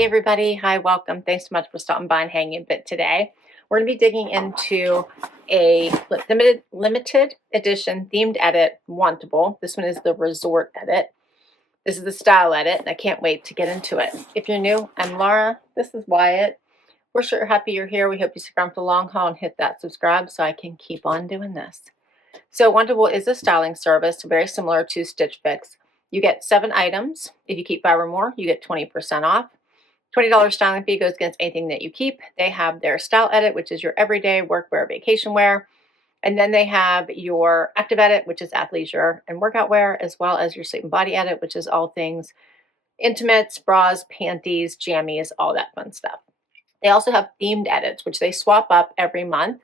Hey everybody, hi, welcome. Thanks so much for stopping by and hanging a bit today. We're going to be digging into a limited edition themed edit, Wantable. This one is the resort edit. This is the style edit, and I can't wait to get into it. If you're new, I'm Laura. This is Wyatt. We're sure happy you're here. We hope you stick around for the long haul and hit that subscribe so I can keep on doing this. So Wantable is a styling service very similar to Stitch Fix. You get 7 items. If you keep 5 or more, you get 20% off. $20 styling fee goes against anything that you keep. They have their style edit, which is your everyday workwear, vacation wear. And then they have your active edit, which is athleisure and workout wear, as well as your sleep and body edit, which is all things intimates, bras, panties, jammies, all that fun stuff. They also have themed edits, which they swap up every month.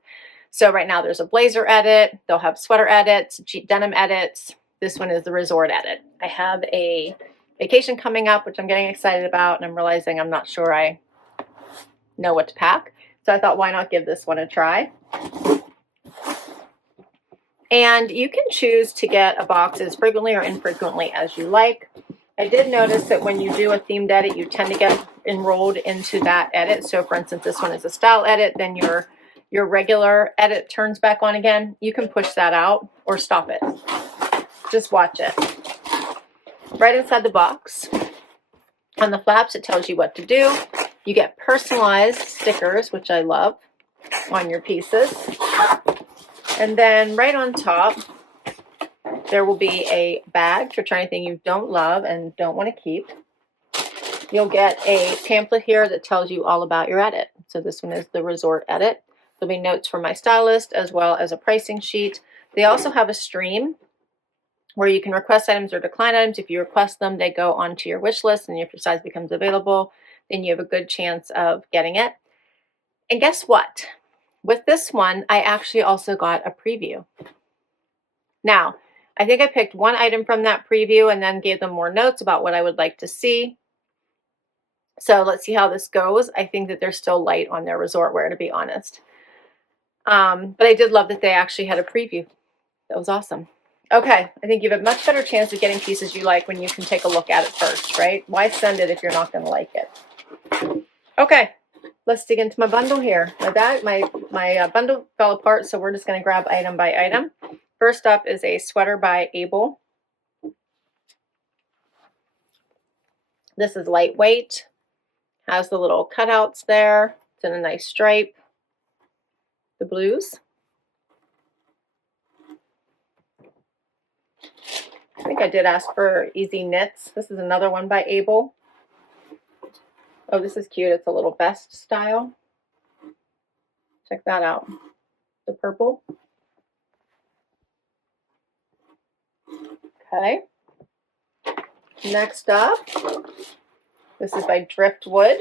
So right now there's a blazer edit. They'll have sweater edits, denim edits. This one is the resort edit. I have a vacation coming up, which I'm getting excited about, and I'm realizing I'm not sure I know what to pack. So I thought, why not give this one a try? And you can choose to get a box as frequently or infrequently as you like. I did notice that when you do a themed edit, you tend to get enrolled into that edit. So for instance, this one is a style edit, then your regular edit turns back on again. You can push that out or stop it. Just watch it. Right inside the box, on the flaps, it tells you what to do. You get personalized stickers, which I love, on your pieces. And then right on top, there will be a bag for trying anything you don't love and don't want to keep. You'll get a pamphlet here that tells you all about your edit. So this one is the resort edit. There'll be notes from my stylist as well as a pricing sheet. They also have a stream where you can request items or decline items. If you request them, they go onto your wish list, and if your size becomes available, then you have a good chance of getting it. And guess what? With this one, I actually also got a preview. Now, I think I picked one item from that preview and then gave them more notes about what I would like to see. So let's see how this goes. I think that they're still light on their resort wear, to be honest. But I did love that they actually had a preview. That was awesome. Okay, I think you have a much better chance of getting pieces you like when you can take a look at it first, right? Why send it if you're not going to like it? Okay, let's dig into my bundle here. My bundle fell apart, so we're just going to grab item by item. First up is a sweater by Able. This is lightweight, has the little cutouts there. It's in a nice stripe. The blues. I think I did ask for easy knits. This is another one by Able. Oh, this is cute. It's a little vest style. Check that out. The purple. Okay. Next up, this is by Driftwood.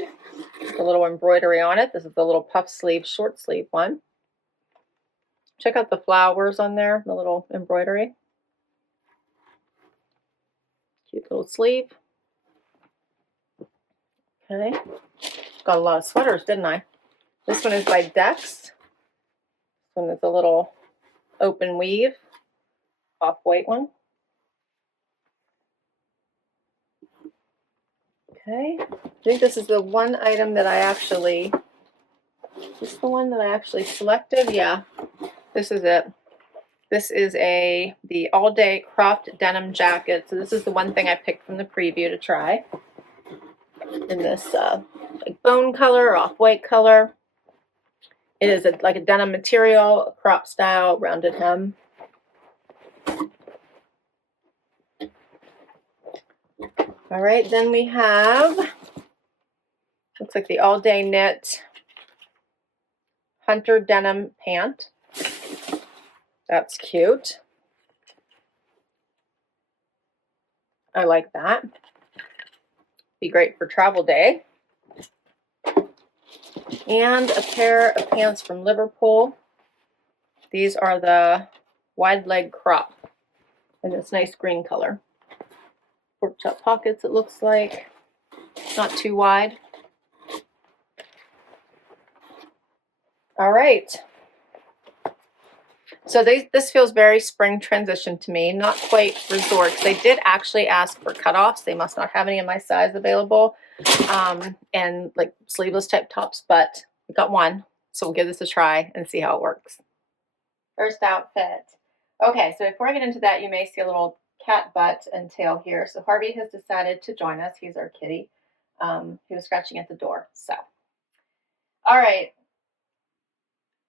A little embroidery on it. This is the little puff sleeve, short sleeve one. Check out the flowers on there, the little embroidery. Cute little sleeve. Okay. Got a lot of sweaters, didn't I? This one is by DEX. This one is a little open weave, off-white one. Okay. I think this is the one item that I actually, is this the one that I actually selected? Yeah, this is it. This is the all-day cropped denim jacket. So this is the one thing I picked from the preview to try. In this like bone color or off-white color. It is like a denim material, a crop style, rounded hem. All right, then we have, looks like the all-day knit hunter denim pant. That's cute. I like that. Be great for travel day. And a pair of pants from Liverpool. These are the wide leg crop in this nice green color. Pork chop pockets, it looks like. Not too wide. All right. So this feels very spring transition to me, not quite resort. They did actually ask for cutoffs. They must not have any in my size available, and like sleeveless type tops, but we got one. So we'll give this a try and see how it works. First outfit. Okay, so before I get into that, you may see a little cat butt and tail here. So Harvey has decided to join us. He's our kitty. He was scratching at the door. So, all right.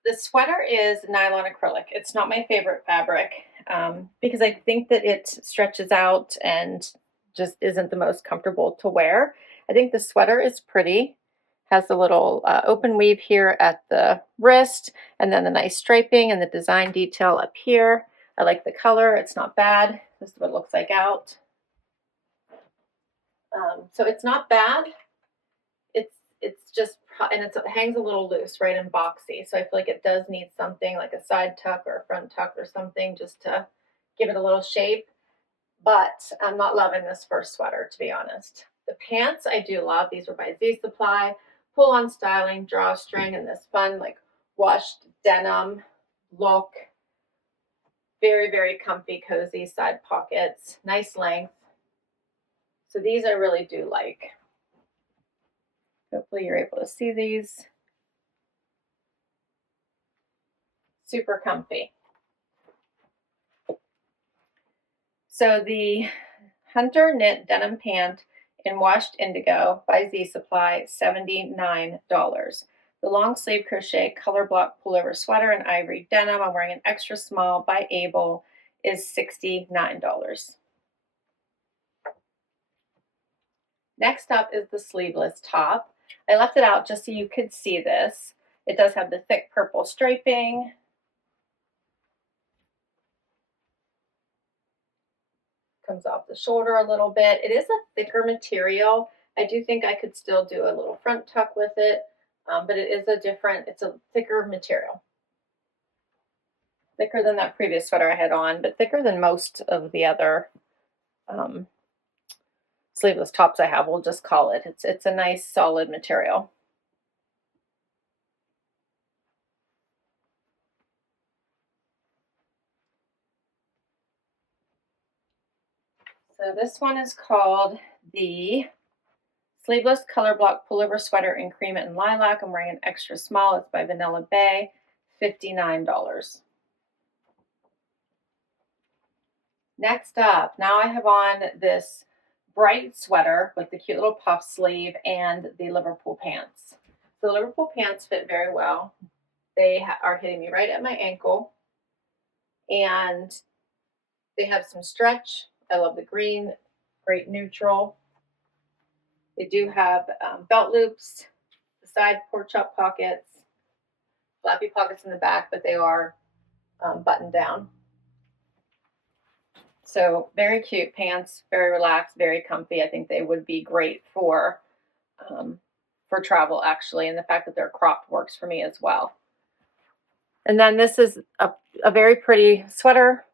The sweater is nylon acrylic. It's not my favorite fabric because I think that it stretches out and just isn't the most comfortable to wear. I think the sweater is pretty. Has the little open weave here at the wrist, and then the nice striping and the design detail up here. I like the color. It's not bad. This is what it looks like out. So it's not bad. It's just, and it hangs a little loose, right, and boxy. So I feel like it does need something like a side tuck or a front tuck or something just to give it a little shape. But I'm not loving this first sweater, to be honest. The pants I do love. These were by Z Supply. Pull-on styling, drawstring, and this fun like washed denim look. Very, very comfy, cozy side pockets. Nice length. So these I really do like. Hopefully you're able to see these. Super comfy. So the Hunter Knit Denim Pant in Washed Indigo by Z Supply, $79. The long sleeve crochet Colorblock Pullover Sweater in Ivory Denim, I'm wearing an extra small by Able, is $69. Next up is the sleeveless top. I left it out just so you could see this. It does have the thick purple striping. Comes off the shoulder a little bit. It is a thicker material. I do think I could still do a little front tuck with it, but it is it's a thicker material. Thicker than that previous sweater I had on, but thicker than most of the other sleeveless tops I have, we'll just call it. It's a nice solid material. So this one is called the Sleeveless Colorblock Pullover Sweater in Cream and Lilac. I'm wearing an extra small. It's by Vanilla Bay, $59. Next up, now I have on this bright sweater with the cute little puff sleeve and the Liverpool pants. The Liverpool pants fit very well. They are hitting me right at my ankle, and they have some stretch. I love the green, great neutral. They do have belt loops, the side pork chop pockets, flappy pockets in the back, but they are buttoned down. So very cute pants, very relaxed, very comfy. I think they would be great for travel, actually, and the fact that they're cropped works for me as well. And then this is a very pretty sweater.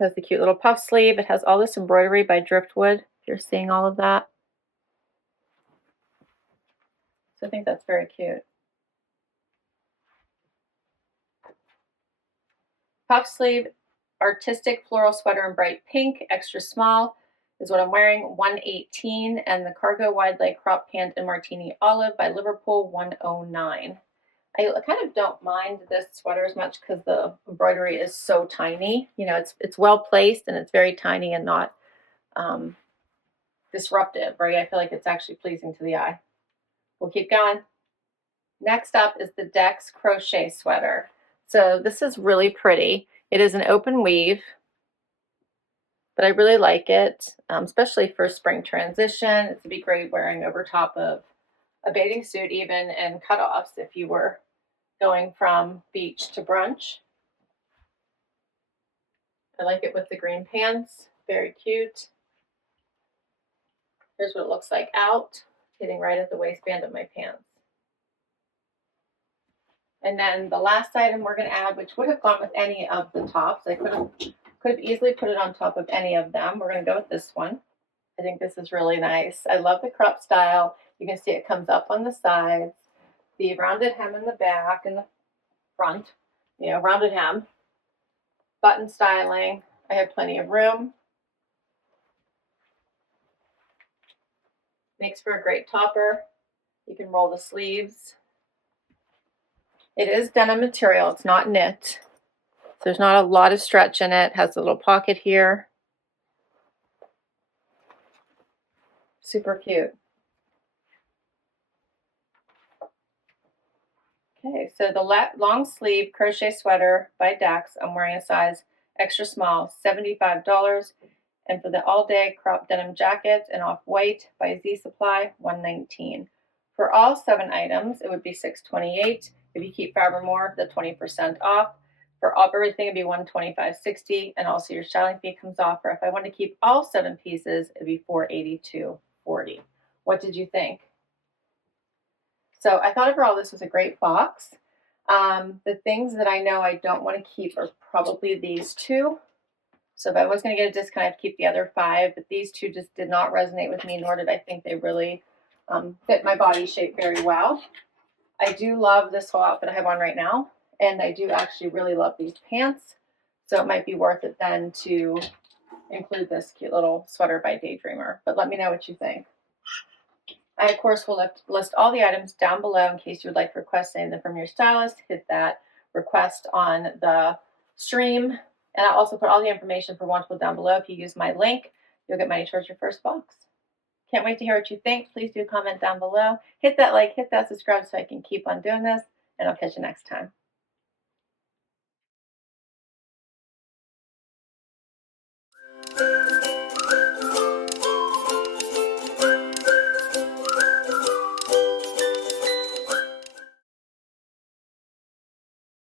It has the cute little puff sleeve. It has all this embroidery by Driftwood, if you're seeing all of that. So I think that's very cute. Puff sleeve, artistic floral sweater in bright pink, extra small is what I'm wearing, $118, and the cargo wide leg crop pant in martini olive by Liverpool, $109. I kind of don't mind this sweater as much because the embroidery is so tiny. You know, it's well placed and it's very tiny and not disruptive, right? I feel like it's actually pleasing to the eye. We'll keep going. Next up is the DEX Crochet Sweater. So this is really pretty. It is an open weave, but I really like it, especially for spring transition. It would be great wearing over top of a bathing suit even, and cutoffs if you were going from beach to brunch. I like it with the green pants, very cute. Here's what it looks like out, hitting right at the waistband of my pants. And then the last item we're going to add, which would have gone with any of the tops, I could have easily put it on top of any of them. We're going to go with this one. I think this is really nice. I love the crop style. You can see it comes up on the sides, the rounded hem in the back and the front, you know, rounded hem. button styling. I have plenty of room. Makes for a great topper. You can roll the sleeves. It is denim material, it's not knit. So there's not a lot of stretch in it. It has a little pocket here. Super cute. Okay, so the long sleeve crochet sweater by DEX, I'm wearing a size extra small, $75. And for the all day crop denim jacket and off white by Z Supply, $119. For all 7 items, it would be $628. If you keep Fabermore, the 20% off. For everything, it'd be $125.60, and also your styling fee comes off. Or if I want to keep all 7 pieces, it'd be $482.40. What did you think? So I thought overall this was a great box. The things that I know I don't want to keep are probably these 2. So if I was going to get a discount, I'd keep the other 5, but these 2 just did not resonate with me, nor did I think they really fit my body shape very well. I do love this whole outfit I have on right now, and I do actually really love these pants. So it might be worth it then to include this cute little sweater by Daydreamer. But let me know what you think. I, of course, will list all the items down below in case you would like to request anything from your stylist. Hit that request on the stream. And I'll also put all the information for Wantable down below. If you use my link, you'll get money towards your first box. Can't wait to hear what you think. Please do comment down below. Hit that like, hit that subscribe so I can keep on doing this. And I'll catch you next time.